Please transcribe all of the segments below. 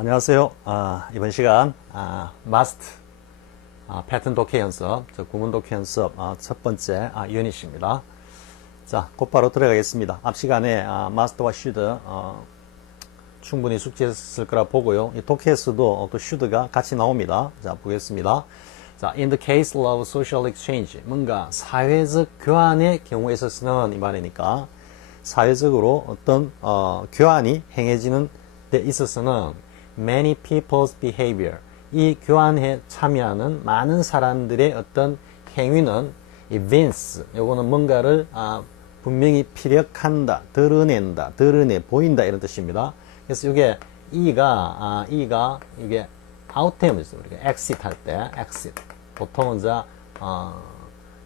안녕하세요. 이번 시간 must 패턴 독해 연습, 구문 독해 연습 첫 번째 유닛입니다. 자, 곧바로 들어가겠습니다. 앞 시간에 must와 should 충분히 숙지했을 거라 보고요. 이 독해에서도 또 should가 같이 나옵니다. 자, 보겠습니다. 자, in the case of social exchange, 뭔가 사회적 교환의 경우에 있어서는 이 말이니까 사회적으로 어떤 교환이 행해지는 데 있어서는 many people's behavior, 이 교환에 참여하는 많은 사람들의 어떤 행위는 evince, 요거는 뭔가를 분명히 피력한다, 드러낸다, 드러내 보인다 이런 뜻입니다. 그래서 이게 이가 이게 out되면 있어요. 우리가 exit 할 때 exit 보통은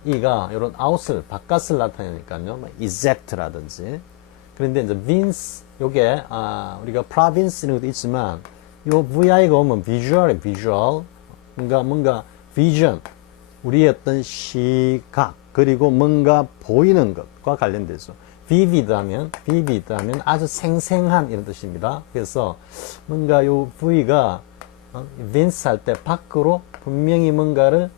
이가 이런 out을 바깥을 나타내니까요, 뭐 eject라든지. 그런데 이제 vince 요게 우리가 province 이런 것도 있지만 요 vi가 오면 visual 뭔가 vision 우리의 어떤 시각 그리고 뭔가 보이는 것과 관련돼서 vivid하면 아주 생생한 이런 뜻입니다. 그래서 뭔가 요 v가 evince 할 때 밖으로 분명히 뭔가를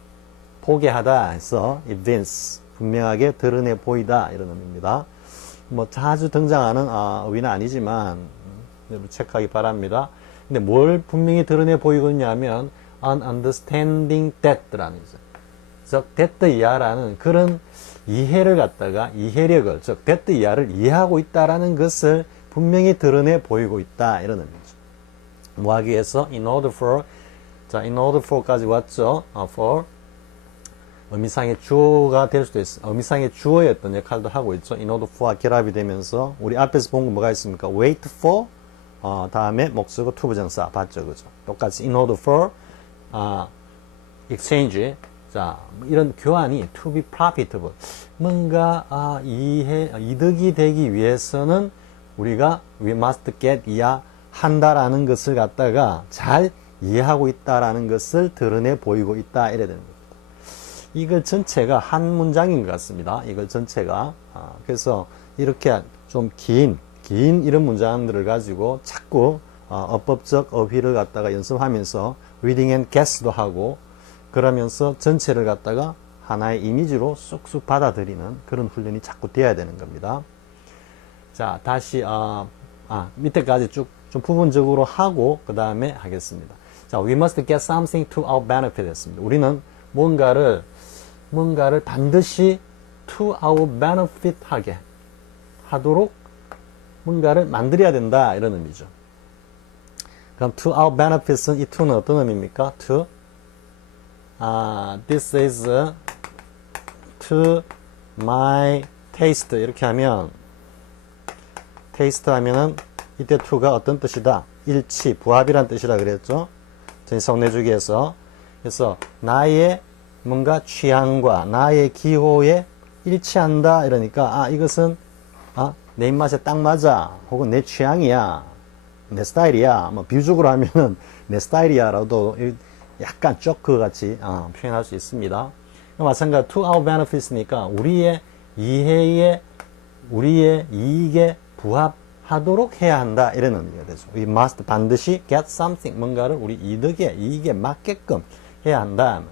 보게 하다 해서 evince 분명하게 드러내 보이다 이런 의미입니다. 뭐 자주 등장하는 의미는 아니지만 여러분 체크하기 바랍니다. 근데 뭘 분명히 드러내 보이고 있냐면 an understanding that라는 거죠. 즉 that 이하라는 그런 이해를 갖다가 이해력을 즉 that 이하를 이해하고 있다라는 것을 분명히 드러내 보이고 있다 이런 의미죠. 뭐 하기 위해서 in order for까지 왔죠. for 의미상의 주어가 될 수도 있어. 의미상의 주어의 어떤 역할도 하고 있죠. in order for와 결합이 되면서 우리 앞에서 본 거 뭐가 있습니까? wait for 다음에 목적어 투부정사 봤죠, 그죠? 똑같이 in order for exchange 자 이런 교환이 to be profitable 뭔가 이득이 되기 위해서는 우리가 we must get 한다라는 것을 갖다가 잘 이해하고 있다라는 것을 드러내 보이고 있다 이래야 됩니다. 이걸 전체가 한 문장인 것 같습니다. 이걸 전체가 그래서 이렇게 좀 긴 이런 문장들을 가지고 자꾸 어법적 어휘를 갖다가 연습하면서 reading and guess도 하고 그러면서 전체를 갖다가 하나의 이미지로 쑥쑥 받아들이는 그런 훈련이 자꾸 되어야 되는 겁니다. 자, 다시 밑에까지 쭉 좀 부분적으로 하고 그 다음에 하겠습니다. 자, we must get something to our benefit 했습니다. 우리는 뭔가를 반드시 to our benefit 하도록 뭔가를 만들어야 된다 이런 의미죠. 그럼 to our benefit은 이 to는 어떤 의미입니까? to this is to my taste 이렇게 하면 taste 하면은 이때 to가 어떤 뜻이다? 일치, 부합이란 뜻이라 그랬죠. 전성 내주기에서 그래서 나의 뭔가 취향과 나의 기호에 일치한다 이러니까 이것은 내 입맛에 딱 맞아 혹은 내 취향이야 내 스타일이야 뭐 비유적으로 하면은 내 스타일이야 라도 약간 조크 같이 표현할 수 있습니다. 마찬가지로 to our benefits니까 우리의 이해에 우리의 이익에 부합하도록 해야 한다 이런 의미가 되죠. We must 반드시 get something 뭔가를 우리 이익에 맞게끔 해야 한다.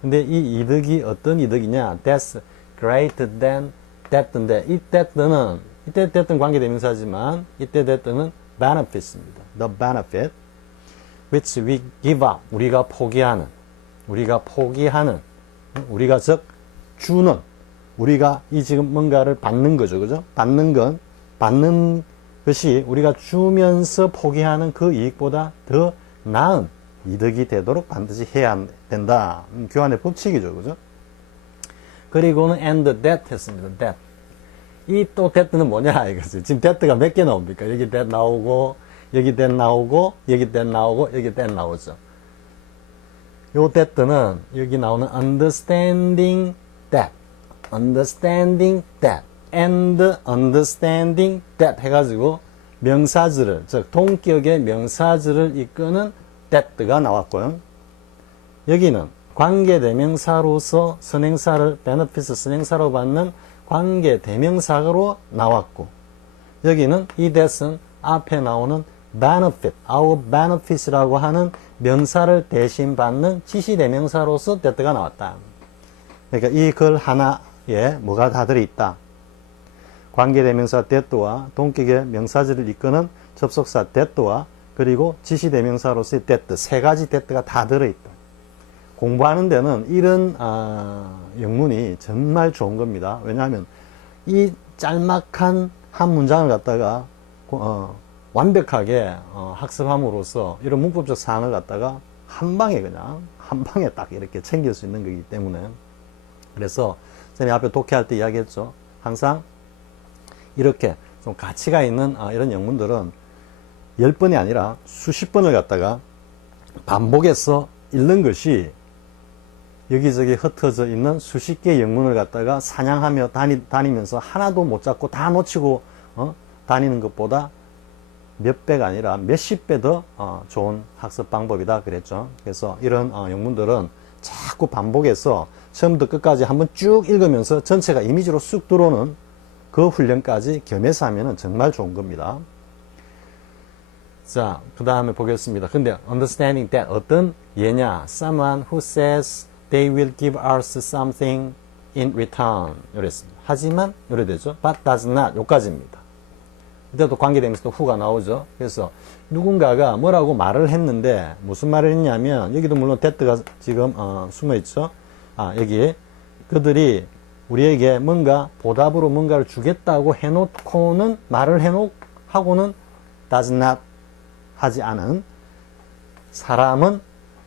근데 이 이득이 어떤 이득이냐? That's greater than that인데 이 that는 이때 that은 관계대명사지만 이때 that는 benefits입니다. The benefit which we give up 우리가 포기하는 우리가 즉 주는 우리가 이 지금 뭔가를 받는 거죠, 그죠? 받는 것이 우리가 주면서 포기하는 그 이익보다 더 나은 이득이 되도록 반드시 해야 된다. 교환의 법칙이죠, 그죠? 그리고는 and that 했습니다. that. 이 또 that는 뭐냐 이거죠. 지금 that가 몇 개 나옵니까? 여기 that 나오고, 여기 that 나오고, 여기 that 나오고, 여기 that 나오죠. 요 that는 여기 나오는 understanding that, and understanding that 해가지고 명사절을, 즉 동격의 명사절을 이끄는 that가 나왔고요. 여기는 관계대명사로서 선행사를 benefits 선행사로 받는 관계대명사로 나왔고 여기는 이 that은 앞에 나오는 benefit, our benefits라고 하는 명사를 대신 받는 지시대명사로서 that가 나왔다. 그러니까 이 글 하나에 뭐가 다 들어있다. 관계대명사 that와 동격의 명사절을 이끄는 접속사 that와 그리고 지시대명사로서의 that, 세 가지 that가 다 들어있다. 공부하는 데는 이런 영문이 정말 좋은 겁니다. 왜냐하면 이 짤막한 한 문장을 갖다가 완벽하게 학습함으로써 이런 문법적 사항을 갖다가 한 방에 딱 이렇게 챙길 수 있는 거기 때문에, 그래서 선생님이 앞에 독해할 때 이야기했죠. 항상 이렇게 좀 가치가 있는 이런 영문들은 10번이 아니라 수십 번을 갖다가 반복해서 읽는 것이 여기저기 흩어져 있는 수십 개의 영문을 갖다가 사냥하며 다니면서 하나도 못 잡고 다 놓치고 다니는 것보다 몇 배가 아니라 몇십 배 더 좋은 학습 방법이다 그랬죠. 그래서 이런 영문들은 자꾸 반복해서 처음부터 끝까지 한번 쭉 읽으면서 전체가 이미지로 쑥 들어오는 그 훈련까지 겸해서 하면 정말 좋은 겁니다. 자, 그 다음에 보겠습니다. 근데 understanding that 어떤 예냐? Someone who says they will give us something in return. 이랬습니다. 하지만 이래 되죠. But does not. 요까지입니다. 이때도 관계대명사도 who가 나오죠. 그래서 누군가가 뭐라고 말을 했는데 무슨 말을 했냐면, 여기도 물론 that가 지금 숨어 있죠. 여기 그들이 우리에게 뭔가 보답으로 뭔가를 주겠다고 해놓고는 말을 하고는 does not 하지 않은 사람은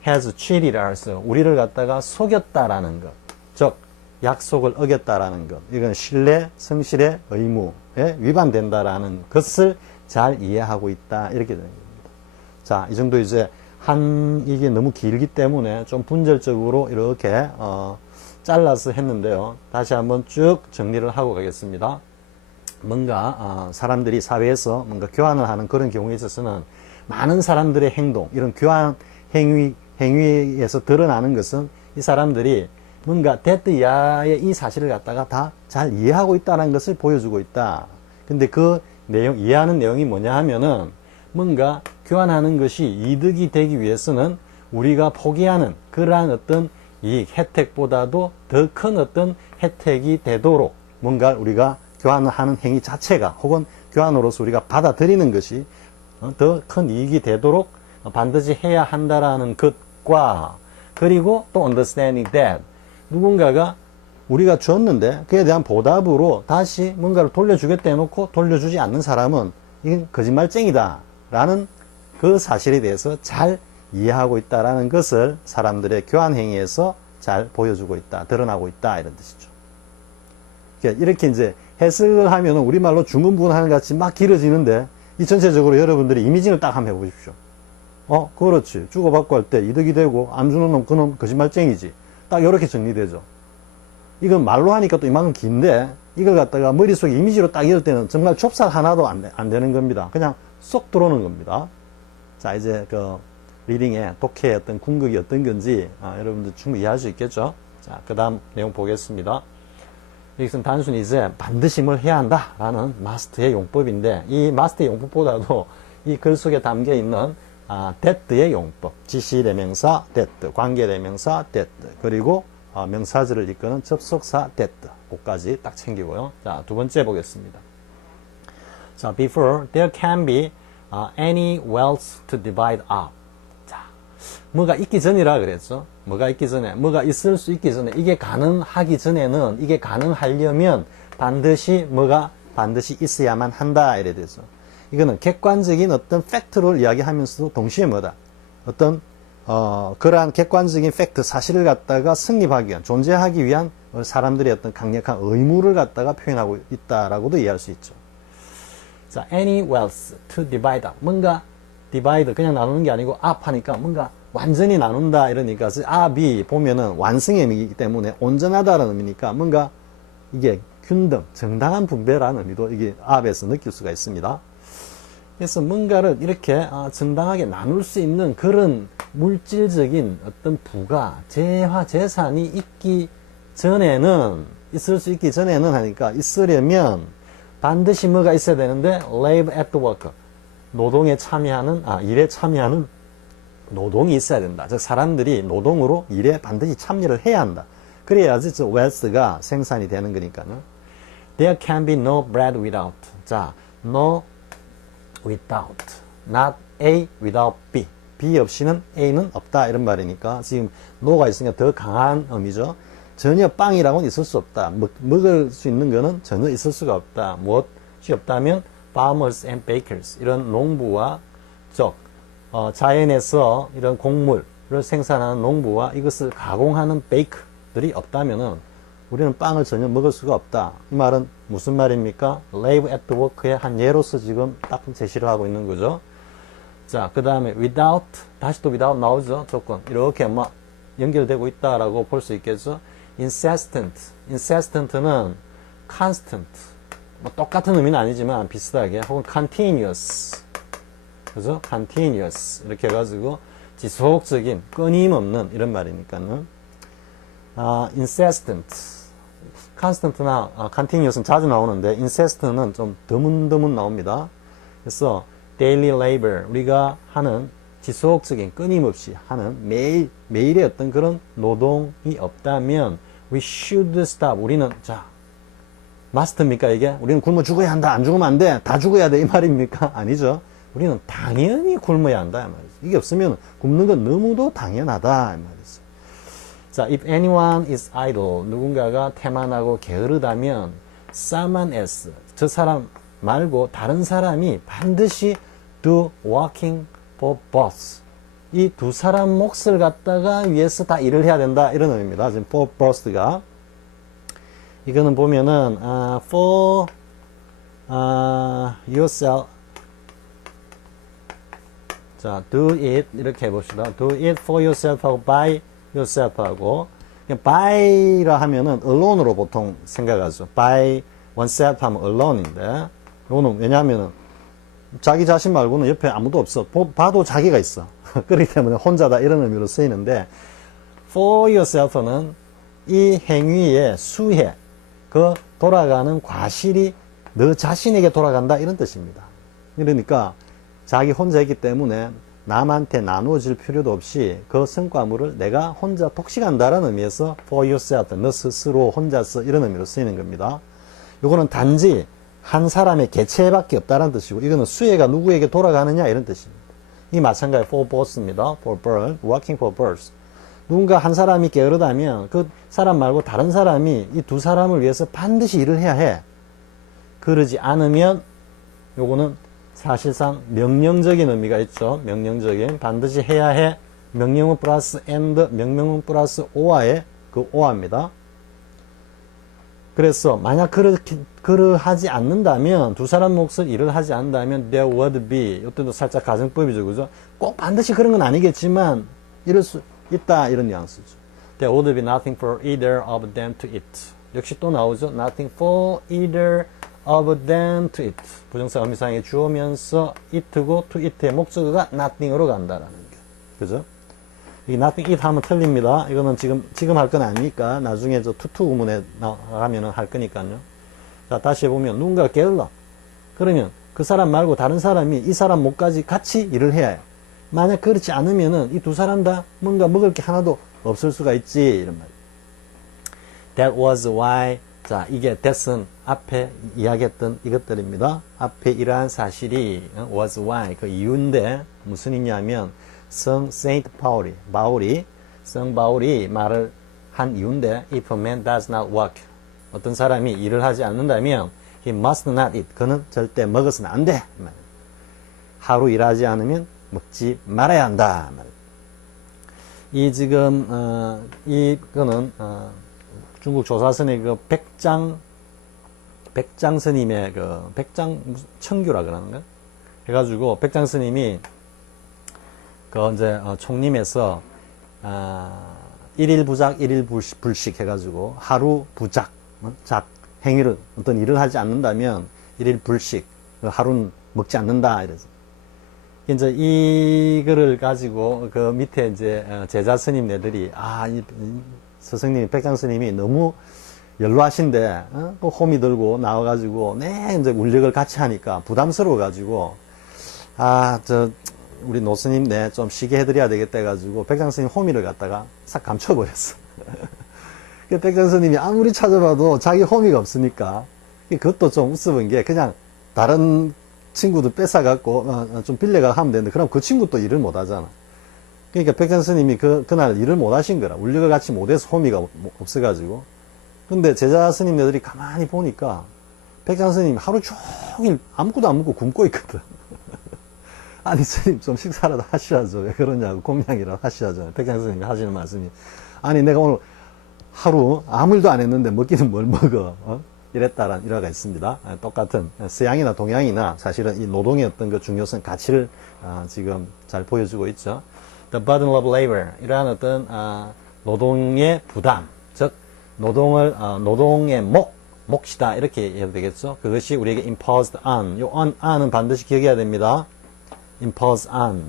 has cheated us, 우리를 갖다가 속였다라는 것, 즉 약속을 어겼다라는 것, 이건 신뢰, 성실의 의무에 위반된다라는 것을 잘 이해하고 있다, 이렇게 되는 겁니다. 자, 이 정도 이제 이게 너무 길기 때문에 좀 분절적으로 이렇게 잘라서 했는데요. 다시 한번 쭉 정리를 하고 가겠습니다. 뭔가 사람들이 사회에서 뭔가 교환을 하는 그런 경우에 있어서는 많은 사람들의 행동, 이런 교환 행위에서 드러나는 것은 이 사람들이 뭔가 that 이하의 이 사실을 갖다가 다 잘 이해하고 있다는 것을 보여주고 있다. 근데 그 내용, 이해하는 내용이 뭐냐 하면은 뭔가 교환하는 것이 이득이 되기 위해서는 우리가 포기하는 그러한 어떤 이익, 혜택보다도 더 큰 어떤 혜택이 되도록 뭔가 우리가 교환을 하는 행위 자체가, 혹은 교환으로서 우리가 받아들이는 것이 더 큰 이익이 되도록 반드시 해야 한다라는 것과, 그리고 또 understanding that 누군가가 우리가 줬는데 그에 대한 보답으로 다시 뭔가를 돌려주겠다 해놓고 돌려주지 않는 사람은 이건 거짓말쟁이다 라는 그 사실에 대해서 잘 이해하고 있다라는 것을 사람들의 교환 행위에서 잘 보여주고 있다, 드러나고 있다, 이런 뜻이죠. 이렇게 이제 해석을 하면 우리말로 중문부분하는 것 같이 막 길어지는데, 이 전체적으로 여러분들이 이미징을 딱 한번 해보십시오. 그렇지. 주고받고 할 때 이득이 되고 안 주는 놈 그놈 거짓말쟁이지. 딱 이렇게 정리되죠. 이건 말로 하니까 또 이만큼 긴데, 이걸 갖다가 머릿속에 이미지로 딱 이을 때는 정말 좁쌀 하나도 안 되는 겁니다. 그냥 쏙 들어오는 겁니다. 자, 이제 그 리딩의 독해의 어떤 궁극이 어떤 건지 여러분들 충분히 이해할 수 있겠죠. 자, 그 다음 내용 보겠습니다. 여기서는 단순히 이제 반드시 뭘 해야 한다 라는 마스트의 용법인데, 이 마스트의 용법보다도 이 글 속에 담겨 있는 that의 용법, 지시대명사 that, 관계대명사 that, 그리고 명사절을 이끄는 접속사 that, 그까지 딱 챙기고요. 자, 두 번째 보겠습니다. 자, before there can be any wealth to divide up. 자, 뭐가 있기 전이라 그랬죠. 뭐가 있기 전에, 뭐가 있을 수 있기 전에, 이게 가능하기 전에는, 이게 가능하려면 반드시 뭐가 반드시 있어야만 한다, 이래 되죠. 이거는 객관적인 어떤 팩트를 이야기하면서도 동시에 뭐다, 어떤 그러한 객관적인 팩트, 사실을 갖다가 성립하기 위한, 존재하기 위한 사람들의 어떤 강력한 의무를 갖다가 표현하고 있다라고도 이해할 수 있죠. 자, any wealth to divide up. 뭔가 divide, 그냥 나누는 게 아니고 up 하니까 뭔가 완전히 나눈다 이러니까, up이 보면은 완성의 의미이기 때문에 온전하다라는 의미니까 뭔가 이게 균등, 정당한 분배라는 의미도 이게 up에서 느낄 수가 있습니다. 그래서 뭔가를 이렇게 정당하게 나눌 수 있는 그런 물질적인 어떤 부가, 재화, 재산이 있기 전에는, 있을 수 있기 전에는 하니까, 있으려면 반드시 뭐가 있어야 되는데, labor at work. 노동에 참여하는, 일에 참여하는 노동이 있어야 된다. 즉, 사람들이 노동으로 일에 반드시 참여를 해야 한다. 그래야지 저 웨스트가 생산이 되는 거니까요. There can be no bread without. 자, no without. Not A without B. B 없이는 A는 없다. 이런 말이니까 지금 no가 있으니까 더 강한 의미죠. 전혀 빵이라고는 있을 수 없다. 먹을 수 있는 거는 전혀 있을 수가 없다. 무엇이 없다면 farmers and bakers. 이런 농부와 자연에서 이런 곡물을 생산하는 농부와 이것을 가공하는 베이크들이 없다면은 우리는 빵을 전혀 먹을 수가 없다. 이 말은 무슨 말입니까? Live at work의 한 예로서 지금 딱 제시를 하고 있는 거죠. 자, 그 다음에 without, 다시 또 without 나오죠. 조건. 이렇게 연결되고 있다라고 볼 수 있겠죠. incessant는 constant. 똑같은 의미는 아니지만 비슷하게. 혹은 continuous. 그죠? continuous. 이렇게 해가지고 지속적인, 끊임없는 이런 말이니까요. incessant. constant나 continuous는 자주 나오는데 incessant는 좀 드문드문 나옵니다. 그래서 daily labor, 우리가 하는 지속적인 끊임없이 하는 매일의 어떤 그런 노동이 없다면 we should stop. 우리는 must입니까 이게? 우리는 굶어 죽어야 한다. 안 죽으면 안 돼. 다 죽어야 돼. 이 말입니까? 아니죠. 우리는 당연히 굶어야 한다. 이 말이죠. 이게 없으면 굶는 건 너무도 당연하다. 이 말이죠. 자, if anyone is idle, 누군가가 태만하고 게으르다면 someone else, 저 사람 말고 다른 사람이 반드시 do working for both. 이 두 사람 몫을 갖다가 위해서 다 일을 해야 된다. 이런 의미입니다. 지금 for both가. 이거는 보면은, for, yourself. 자, do it. 이렇게 해봅시다. do it for yourself 하고 by yourself 하고. by라 하면은 alone으로 보통 생각하죠. by oneself 하면 alone인데. 이거는 왜냐하면 자기 자신 말고는 옆에 아무도 없어. 봐도 자기가 있어. 그렇기 때문에 혼자다 이런 의미로 쓰이는데 for yourself는 이 행위의 수혜, 그 돌아가는 과실이 너 자신에게 돌아간다 이런 뜻입니다. 그러니까 자기 혼자 있기 때문에 남한테 나누어질 필요도 없이 그 성과물을 내가 혼자 독식한다라는 의미에서 for yourself, 너 스스로 혼자서 이런 의미로 쓰이는 겁니다. 요거는 단지 한 사람의 개체밖에 없다는 뜻이고 이거는 수혜가 누구에게 돌아가느냐 이런 뜻입니다. 이 마찬가지 for both입니다. for bird, working for birds. 누군가 한 사람이 게으르다면 그 사람 말고 다른 사람이 이 두 사람을 위해서 반드시 일을 해야 해. 그러지 않으면 요거는 사실상 명령적인 의미가 있죠. 명령적인 반드시 해야 해. 명령어 플러스 and, 명령어 플러스 oa의 그 oa입니다. 그래서 만약 그러하지 않는다면 두 사람 몫을 일을 하지 않는다면 there would be, 이때도 살짝 가정법이죠. 그죠? 꼭 반드시 그런 건 아니겠지만 이럴 수 있다 이런 뉘앙스죠. There would be nothing for either of them to eat. 역시 또 나오죠. Nothing for either of them to eat. 부정사 의미상에 주어면서 it고 to eat의 목적어가 nothing으로 간다라는 게. 그죠? 이 nothing eat 하면 틀립니다. 이거는 지금 할 건 아니니까 나중에 저 투투 구문에 나가면은 할 거니까요. 자, 다시 해보면 누군가 게을러. 그러면 그 사람 말고 다른 사람이 이 사람 몫까지 같이 일을 해야 해요. 만약 그렇지 않으면은 이 두 사람 다 뭔가 먹을 게 하나도 없을 수가 있지. 이런 말이에요. That was why. 자, 이게 that은 앞에 이야기했던 이것들입니다. 앞에 이러한 사실이 was why 그 이유인데 무슨 이유냐면 성 바울이 말을 한 이유인데 if a man does not work 어떤 사람이 일을 하지 않는다면 he must not eat 그는 절대 먹어서는 안 돼. 하루 일하지 않으면 먹지 말아야 한다. 이 지금 이거는 중국 조사선의 그 백장 스님의 그 백장 청규라 그러는가 해가지고 백장 스님이 그 이제 총림에서 일일 부작 일일 불식 해가지고 하루 부작 행위를 어떤 일을 하지 않는다면 일일 불식 하루는 먹지 않는다 이래서 이제 이거를 가지고 그 밑에 이제 제자 스님네들이 이 스승님 백장 스님이 너무 연로하신데 또 홈이 들고 나와가지고 이제 울력을 같이 하니까 부담스러워가지고 우리 노스님, 네, 좀 쉬게 해드려야 되겠다 해가지고, 백장스님 호미를 갖다가 싹 감춰버렸어. 백장스님이 아무리 찾아봐도 자기 호미가 없으니까, 그것도 좀 우스운 게, 그냥 다른 친구들 뺏어갖고, 좀 빌려가 하면 되는데, 그럼 그 친구 또 일을 못 하잖아. 그러니까 백장스님이 그날 일을 못 하신 거라. 우리가 같이 못해서 호미가 없어가지고. 근데 제자 스님네들이 가만히 보니까, 백장스님이 하루 종일 아무것도 안 먹고 굶고 있거든. 아니, 스님 좀 식사라도 하셔야죠. 왜 그러냐고. 공양이라도 하셔야죠. 백장스님이 하시는 말씀이. 아니, 내가 오늘 하루 아무 일도 안 했는데 먹기는 뭘 먹어. 이랬다라는 일화가 있습니다. 똑같은 서양이나 동양이나 사실은 이 노동의 어떤 그 중요성, 가치를 지금 잘 보여주고 있죠. The burden of labor. 이러한 어떤 노동의 부담. 즉, 노동의 몫이다. 이렇게 해도 되겠죠. 그것이 우리에게 imposed on. 요 on은 반드시 기억해야 됩니다. impose on.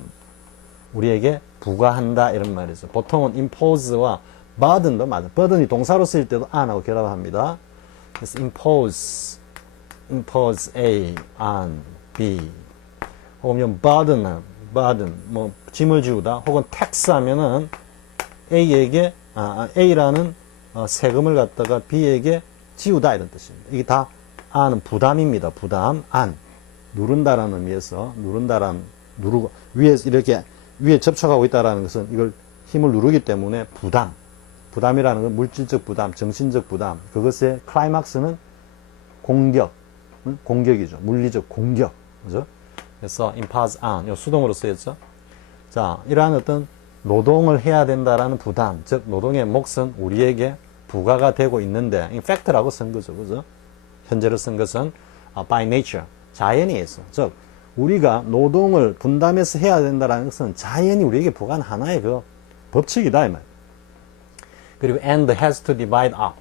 우리에게 부과한다. 이런 말이죠. 보통은 impose와 burden도 맞아. burden이 동사로 쓰일 때도 on하고 결합합니다. 그래서 impose A on B. 혹은 burden, 뭐, 짐을 지우다. 혹은 tax 하면은 A에게, A라는 세금을 갖다가 B에게 지우다. 이런 뜻입니다. 이게 다 on은 부담입니다. 부담, on. 누른다라는 의미에서, 누르고, 이렇게, 위에 접촉하고 있다라는 것은 이걸 힘을 누르기 때문에 부담이라는 건 물질적 부담, 정신적 부담, 그것의 클라이막스는 공격이죠. 물리적 공격. 그죠? 그래서 impose on, 요 수동으로 쓰였죠. 자, 이러한 어떤 노동을 해야 된다라는 부담, 즉, 노동의 몫은 우리에게 부과가 되고 있는데, fact라고 쓴 거죠. 그죠? 현재로 쓴 것은 by nature, 자연에 있어. 즉, 우리가 노동을 분담해서 해야 된다는 것은 자연이 우리에게 부과한 하나의 그 법칙이다, 이 말. 그리고 and has to divide up.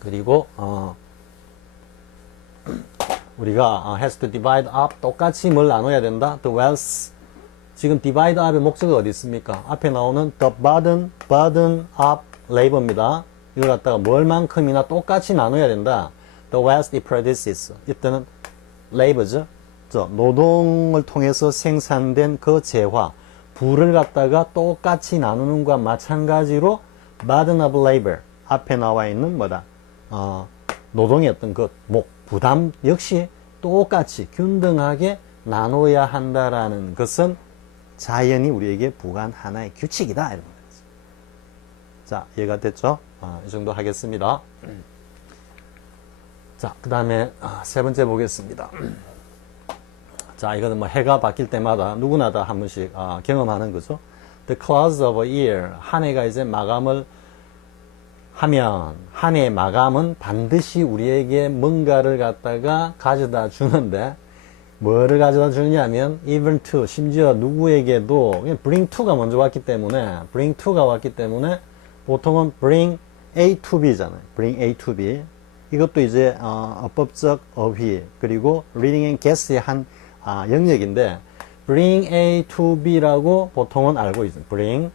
그리고 우리가 has to divide up, 똑같이 뭘 나눠야 된다. The wealth. 지금 divide up의 목적이 어디 있습니까? 앞에 나오는 the burden of labor입니다. 이걸 갖다가 뭘만큼이나 똑같이 나눠야 된다. The wealth it produces. 이때는 labor죠. 노동을 통해서 생산된 그 재화, 부를 갖다가 똑같이 나누는 것과 마찬가지로 burden of labor, 앞에 나와 있는 노동의 어떤 그 부담 역시 똑같이 균등하게 나눠야 한다라는 것은 자연이 우리에게 부과한 하나의 규칙이다. 이런 말이죠. 자, 이해가 됐죠? 이 정도 하겠습니다. 자, 그 다음에 세 번째 보겠습니다. 자, 이거는 뭐 해가 바뀔 때마다 누구나 다 한 번씩 경험하는 거죠. The close of a year. 한 해가 이제 마감을 하면, 한 해의 마감은 반드시 우리에게 뭔가를 갖다가 가져다 주는데, 뭐를 가져다 주느냐면, even to, 심지어 누구에게도, bring to가 먼저 왔기 때문에, bring to가 왔기 때문에, 보통은 bring A to B잖아요. bring A to B. 이것도 이제, 어법적 어휘, 그리고 reading and guess의 한, 영역인데, bring A to B라고 보통은 알고 있어요. bring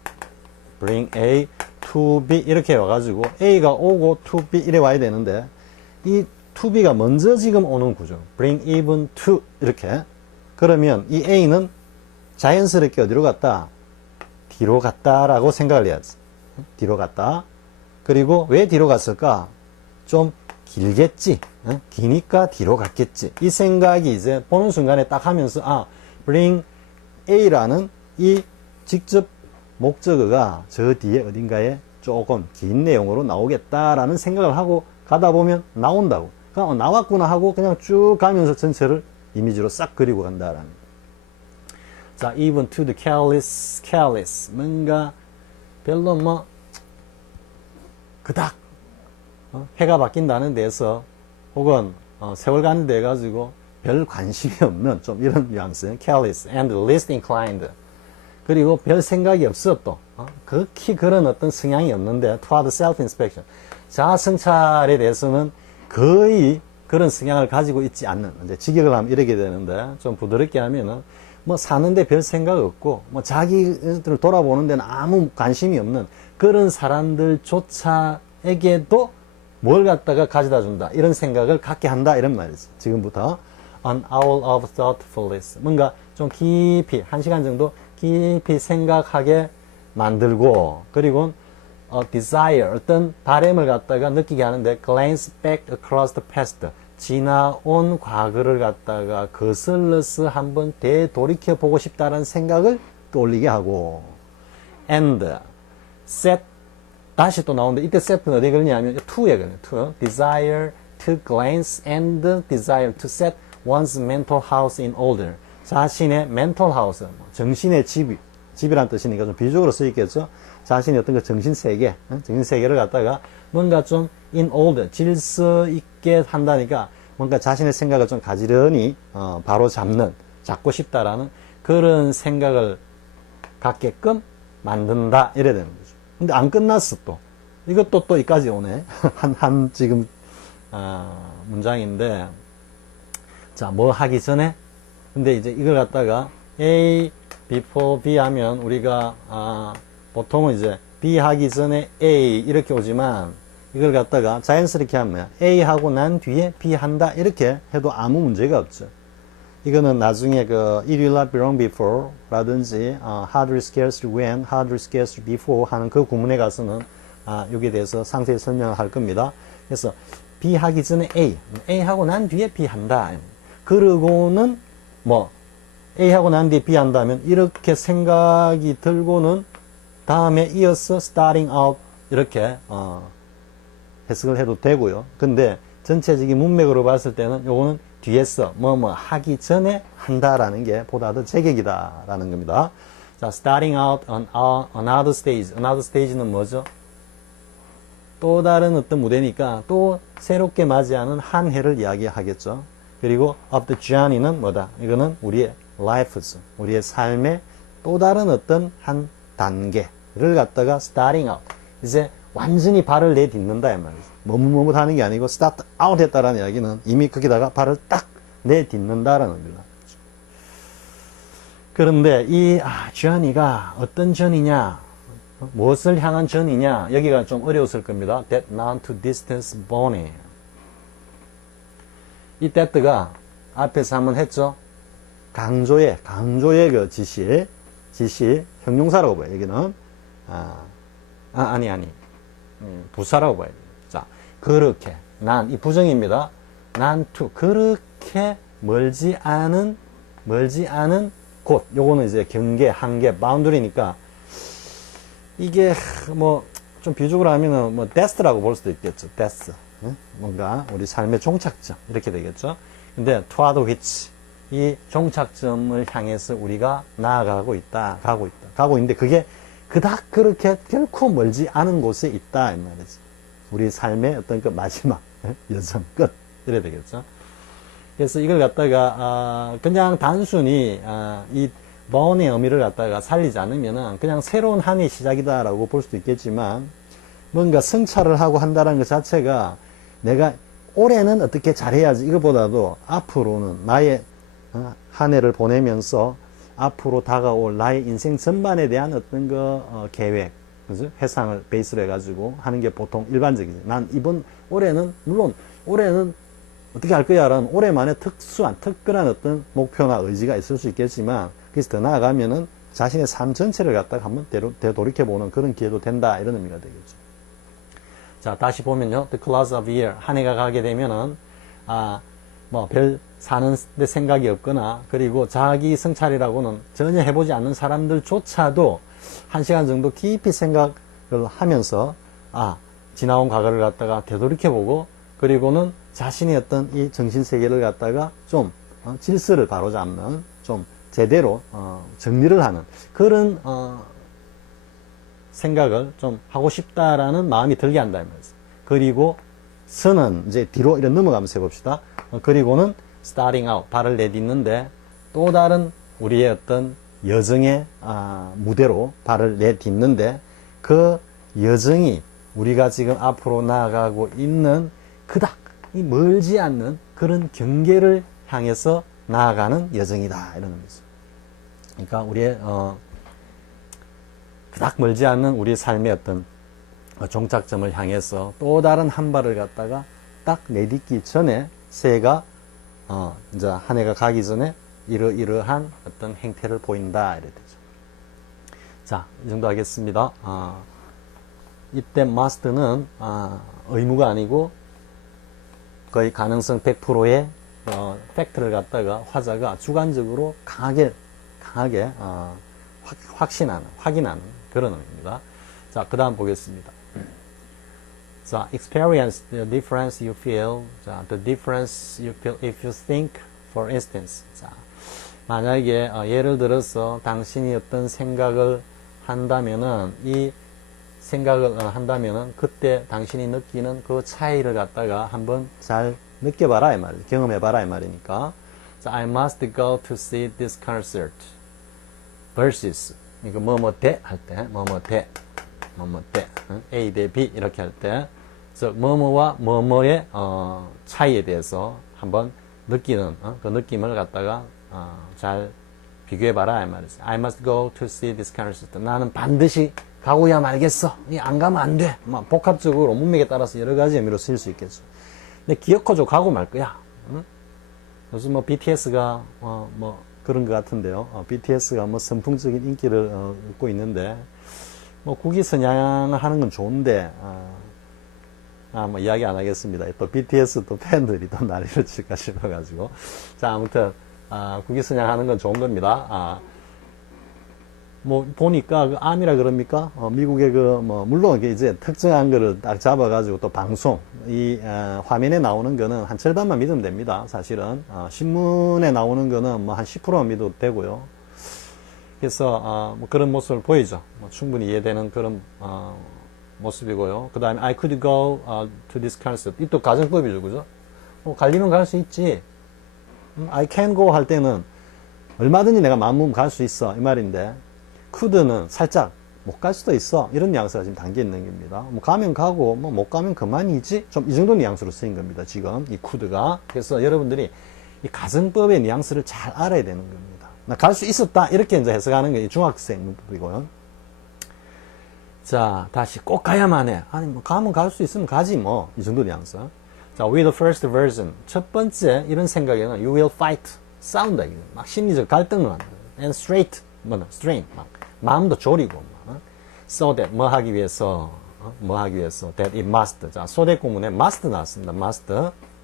A to B 이렇게 와가지고 A가 오고 to B 이래 와야 되는데 이 to B가 먼저 지금 오는 구조. bring even to 이렇게. 그러면 이 A는 자연스럽게 어디로 갔다? 뒤로 갔다라고 생각을 해야지. 뒤로 갔다. 그리고 왜 뒤로 갔을까? 좀 길겠지. 기니까 뒤로 갔겠지. 이 생각이 이제 보는 순간에 딱 하면서 bring A라는 이 직접 목적어가 저 뒤에 어딘가에 조금 긴 내용으로 나오겠다라는 생각을 하고 가다 보면 나온다고. 그냥 나왔구나 하고 그냥 쭉 가면서 전체를 이미지로 싹 그리고 간다라는. 자, even to the careless. 뭔가 별로 그닥 해가 바뀐다는 데서 혹은 세월 가는 데 가지고 별 관심이 없는 좀 이런 뉘앙스. careless and least inclined. 그리고 별 생각이 없어 또. 극히 그런 어떤 성향이 없는데 toward self-inspection. 자아성찰에 대해서는 거의 그런 성향을 가지고 있지 않는. 이제 직역을 하면 이렇게 되는데 좀 부드럽게 하면은 사는데 별 생각 없고 자기를 돌아보는 데는 아무 관심이 없는 그런 사람들조차에게도 뭘 갖다가 가져다 준다. 이런 생각을 갖게 한다. 이런 말이죠. 지금부터 an hour of thoughtfulness. 뭔가 좀 깊이, 1시간 정도 깊이 생각하게 만들고, 그리고 desire, 어떤 바램을 갖다가 느끼게 하는데, glance back across the past. 지나온 과거를 갖다가 거슬러서 한번 되돌이켜 보고 싶다는 생각을 떠올리게 하고, and set, 다시 또 나오는데, 이때 set는 어디에 걸리냐면, to에 걸려요. to. desire to glance and desire to set one's mental house in order. 자신의 mental house, 정신의 집이란 뜻이니까 좀 비유적으로 쓰이겠죠. 자신의 어떤 그 정신세계, 정신세계를 갖다가 뭔가 좀 in order, 질서 있게 한다니까 뭔가 자신의 생각을 좀 가지런히 바로 잡고 싶다라는 그런 생각을 갖게끔 만든다. 이래야 되는 거죠. 근데 안 끝났어, 또. 이것도 또 이까지 오네. 지금, 문장인데. 자, 뭐 하기 전에? 근데 이제 이걸 갖다가 A, before B 하면 우리가, 보통은 이제 B 하기 전에 A 이렇게 오지만 이걸 갖다가 자연스럽게 하면 뭐야? A 하고 난 뒤에 B 한다. 이렇게 해도 아무 문제가 없죠. 이거는 나중에 그 It will not be long before 라든지 hardly scarcely when, hardly scarcely before 하는 그 구문에 가서는 여기에 대해서 상세히 설명을 할 겁니다. 그래서 B 하기 전에 A 하고 난 뒤에 B 한다. 그러고는 뭐 A 하고 난 뒤에 B 한다면 이렇게 생각이 들고는 다음에 이어서 starting out 이렇게 해석을 해도 되고요. 근데 전체적인 문맥으로 봤을 때는 요거는 뒤에서 뭐 하기 전에 한다라는 게 보다 더 제격이다라는 겁니다. 자, starting out on another stage. another stage는 뭐죠? 또 다른 어떤 무대니까 또 새롭게 맞이하는 한 해를 이야기하겠죠. 그리고 of the journey는 뭐다? 이거는 우리의 life죠. 우리의 삶의 또 다른 어떤 한 단계를 갖다가 starting out. 이제 완전히 발을 내딛는다 이 말이죠. 머뭇머뭇 하는 게 아니고 start out 했다라는 이야기는 이미 거기다가 발을 딱 내딛는다라는 겁니다. 그런데 이 journey가 어떤 journey냐, 무엇을 향한 journey냐, 여기가 좀 어려웠을 겁니다. That not to distance bonnie. 이 that가 앞에서 한번 했죠. 강조의 그 지시 형용사라고 봐요. 여기는 아니 부사라고 봐야 돼요. 자, 그렇게 이 부정입니다. 난 to 그렇게 멀지 않은 곳. 요거는 이제 경계, 한계, 바운드리니까 이게 뭐 좀 비유적으로 하면은 뭐 데스트라고 볼 수도 있겠죠. 데스. 뭔가 우리 삶의 종착점 이렇게 되겠죠. 근데 toward which 이 종착점을 향해서 우리가 나아가고 가고 있는데 그게 그닥 그렇게 결코 멀지 않은 곳에 있다 이 말이지. 우리 삶의 어떤 그 마지막 여정 끝 이래야 되겠죠. 그래서 이걸 갖다가 그냥 단순히 이 번의 의미를 갖다가 살리지 않으면은 그냥 새로운 한 해의 시작이다라고 볼 수도 있겠지만 뭔가 성찰을 하고 한다는 것 자체가 내가 올해는 어떻게 잘해야지 이것보다도 앞으로는 나의 한 해를 보내면서 앞으로 다가올 나의 인생 전반에 대한 어떤 계획, 그죠? 회상을 베이스로 해가지고 하는 게 보통 일반적이지. 난 올해는 어떻게 할 거야 라는 올해만의 특별한 어떤 목표나 의지가 있을 수 있겠지만, 그래서 더 나아가면은 자신의 삶 전체를 갖다가 한번 되돌이켜보는 그런 기회도 된다, 이런 의미가 되겠죠. 자, 다시 보면요. The close of year. 한 해가 가게 되면은, 별 사는 데 생각이 없거나, 그리고 자기 성찰이라고는 전혀 해보지 않는 사람들조차도 1시간 정도 깊이 생각을 하면서, 지나온 과거를 갖다가 되돌이켜보고, 그리고는 자신의 어떤 이 정신세계를 갖다가 좀, 질서를 바로잡는, 좀 제대로, 정리를 하는 그런, 생각을 좀 하고 싶다라는 마음이 들게 한다, 이 말이죠. 그리고, 선은 이제 뒤로 이렇게 넘어가면서 해봅시다. 그리고는 starting out, 발을 내딛는데 또 다른 우리의 어떤 여정의 무대로 발을 내딛는데 그 여정이 우리가 지금 앞으로 나아가고 있는 그닥 멀지 않는 그런 경계를 향해서 나아가는 여정이다, 이런 의미죠. 그러니까 우리의 그닥 멀지 않는 우리 삶의 어떤 종착점을 향해서 또 다른 한 발을 갖다가 딱 내딛기 전에 새해가 이제 한 해가 가기 전에 이러이러한 어떤 행태를 보인다. 이래 되죠. 자, 이 정도 하겠습니다. 이때 must는 의무가 아니고 거의 가능성 100%의 팩트를 갖다가 화자가 주관적으로 강하게 확인하는 그런 의미입니다. 자, 그 다음 보겠습니다. 자, experience the difference you feel. 자, the difference you feel if you think, for instance. 자, 만약에 예를 들어서 당신이 어떤 생각을 한다면은 이 생각을 한다면은 그때 당신이 느끼는 그 차이를 갖다가 한번 잘 느껴봐라 이 말이에요. 경험해봐라 이 말이니까. 자, I must go to see this concert. versus 이거 뭐뭐 대 할 때 뭐뭐 대 A 대 B 이렇게 할 때 즉 뭐뭐와 뭐뭐의 차이에 대해서 한번 느끼는 그 느낌을 갖다가 잘 비교해봐라 이 말이죠. I must go to see this concert. 나는 반드시 가고야 말겠어. 안 가면 안 돼. 복합적으로 문맥에 따라서 여러 가지 의미로 쓰일 수 있겠죠. 근데 기어커죠. 가고 말 거야. 요즘 뭐 BTS가 뭐 그런 것 같은데요. BTS가 뭐 선풍적인 인기를 얻고 있는데 뭐 국위선양을 하는 건 좋은데 뭐 이야기 안 하겠습니다. 또 BTS 또 팬들이 또 난리를 칠까 싶어가지고 자 아무튼 국위선양 하는 건 좋은 겁니다. 뭐 보니까 그 암이라 그럽니까? 미국의 그 뭐 물론 이게 이제 특정한 거를 딱 잡아가지고 또 방송 이 화면에 나오는 거는 한 절반만 믿으면 됩니다. 사실은 신문에 나오는 거는 뭐 한 10%만 믿어도 되고요. 그래서 뭐 그런 모습을 보이죠. 뭐 충분히 이해되는 그런 모습이고요. 그 다음에 I could go to this concert. 이 또 가정법이죠, 그죠? 갈리면 갈 수 있지. I can go 할 때는 얼마든지 내가 마음 먹으면 갈 수 있어 이 말인데. could는 살짝 못 갈 수도 있어 이런 뉘앙스가 지금 담겨 있는 겁니다. 뭐 가면 가고 뭐 못 가면 그만이지 좀 이 정도 뉘앙스로 쓰인 겁니다. 지금 이 could가. 그래서 여러분들이 이 가정법의 뉘앙스를 잘 알아야 되는 겁니다. 나 갈 수 있었다 이렇게 이제 해석하는 게 중학생이고요. 자 다시 꼭 가야만 해. 아니 뭐 가면 갈 수 있으면 가지 뭐 이 정도 뉘앙스. 자 with the first version 첫 번째 이런 생각에는 you will fight 싸운다 이거 막 심리적 갈등을 한다. and strain 막 마음도 졸이고 so that 뭐 하기 위해서 that it must. 자 so that 구문에 must 나왔습니다. must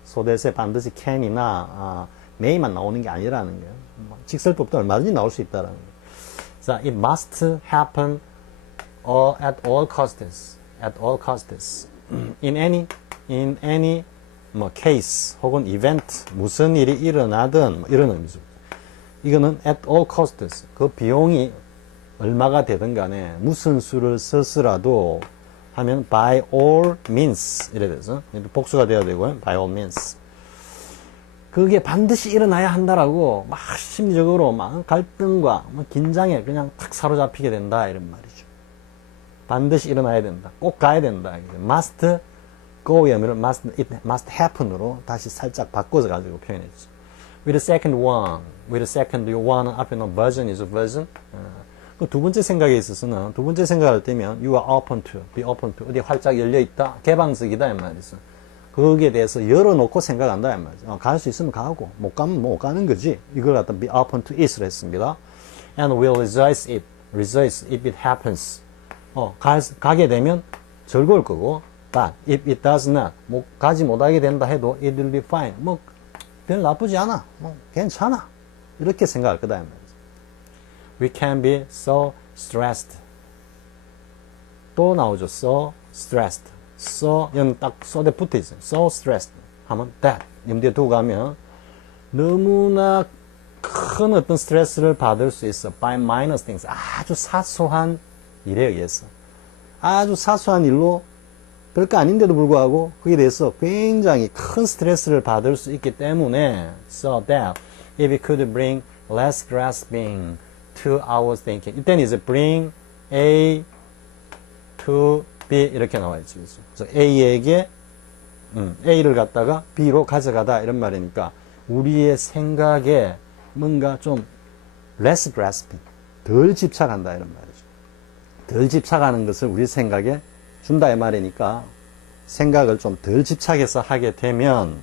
so that에 반드시 can이나 may만 나오는 게 아니라는 거예요. 직설법도 얼마든지 나올 수 있다라는 거예요. 자 it must happen at all costs. in any 뭐 case 혹은 event 무슨 일이 일어나든 뭐 이런 의미죠. 이거는 at all costs. 그 비용이 얼마가 되든 간에 무슨 수를 써서라도 하면 by all means 이래 돼서 복수가 되어야 되고요. by all means. 그게 반드시 일어나야 한다라고 막 심리적으로 막 갈등과 막 긴장에 그냥 탁 사로잡히게 된다 이런 말이죠. 반드시 일어나야 된다. 꼭 가야 된다. must go의 의미를 it must happen으로 다시 살짝 바꿔서 가지고 표현했죠. with the second one 앞에 놓은 version이죠. version. 그 두 번째 생각에 있어서는 두 번째 생각할 때면 you are open to, be open to 어디 활짝 열려 있다, 개방적이다 이 말이죠. 거기에 대해서 열어놓고 생각한다 이 말이죠. 갈 수 있으면 가고 못 가면 못 가는 거지. 이걸 갖다 be open to it을 했습니다. and will rejoice if it happens. 가게 되면 즐거울 거고, but if it does not, 가지 못하게 된다 해도 it will be fine. 뭐 별 나쁘지 않아. 뭐 괜찮아. 이렇게 생각할 거다 이 말이죠. We can be so stressed. 또 나오죠. so stressed. so 여기 딱 so에 붙어 있어요. so stressed 하면 that 염두에 두고 가면 너무나 큰 어떤 스트레스를 받을 수 있어. by minor things. 아주 사소한 일에 의해서. 아주 사소한 일로 별거 아닌데도 불구하고 그에 대해서 굉장히 큰 스트레스를 받을 수 있기 때문에 so that if it could bring less grasping to our thinking. 이때는 이제 bring A to B 이렇게 나와 있죠. 그래서 A에게 A를 갖다가 B로 가져가다 이런 말이니까 우리의 생각에 뭔가 좀 less grasping, 덜 집착한다 이런 말이죠. 덜 집착하는 것을 우리 생각에 준다 이 말이니까 생각을 좀 덜 집착해서 하게 되면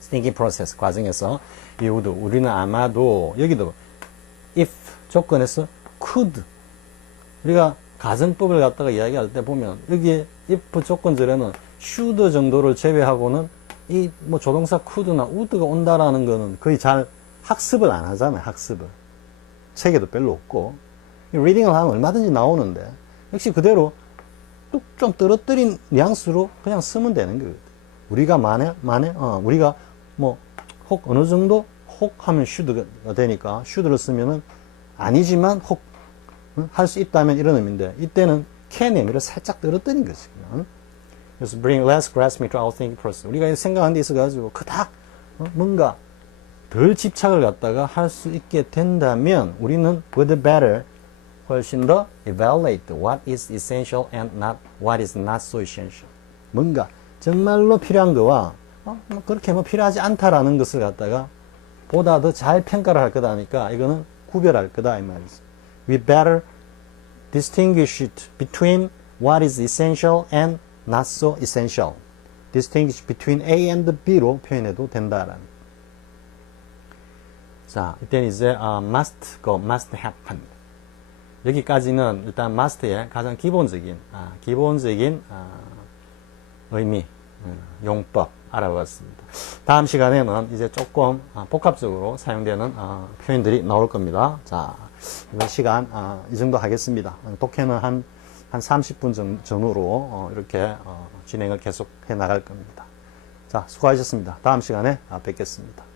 thinking process 과정에서 이 would 우리는 아마도 여기도 if 조건에서 could 우리가 가정법을 갖다가 이야기할 때 보면 여기 if 조건절에는 should 정도를 제외하고는 이 뭐 조동사 could나 would가 온다라는 거는 거의 잘 학습을 안 하잖아요. 학습을 책에도 별로 없고 리딩을 하면 얼마든지 나오는데 역시 그대로 뚝 좀 떨어뜨린 뉘앙스로 그냥 쓰면 되는 거거든. 우리가 우리가 뭐 혹 어느 정도 혹 하면 should가 되니까 should를 쓰면은 아니지만 혹 할 수 있다면 이런 의미인데 이때는 can의 의미를 살짝 떨어뜨린 거지. 그냥. 그래서 bring less grasping to our thinking process. 우리가 생각하는 데 있어가지고 그닥 뭔가 덜 집착을 갖다가 할 수 있게 된다면 우리는 would better 훨씬 더 evaluate what is essential and not what is not so essential. 뭔가 정말로 필요한 거와 뭐 그렇게 뭐 필요하지 않다라는 것을 갖다가 보다 더 잘 평가를 할 거다니까 이거는 구별할 거다 이 말이지. We better distinguish it between what is essential and not so essential. distinguish between A and B로 표현해도 된다라는. 자, 이때는 이제 must go, must happen. 여기까지는 일단 must의 가장 기본적인 의미, 용법 알아봤습니다. 다음 시간에는 이제 조금 복합적으로 사용되는 표현들이 나올 겁니다. 자, 이번 시간 이 정도 하겠습니다. 독해는 한 30분 전후로 이렇게 진행을 계속 해 나갈 겁니다. 자, 수고하셨습니다. 다음 시간에 뵙겠습니다.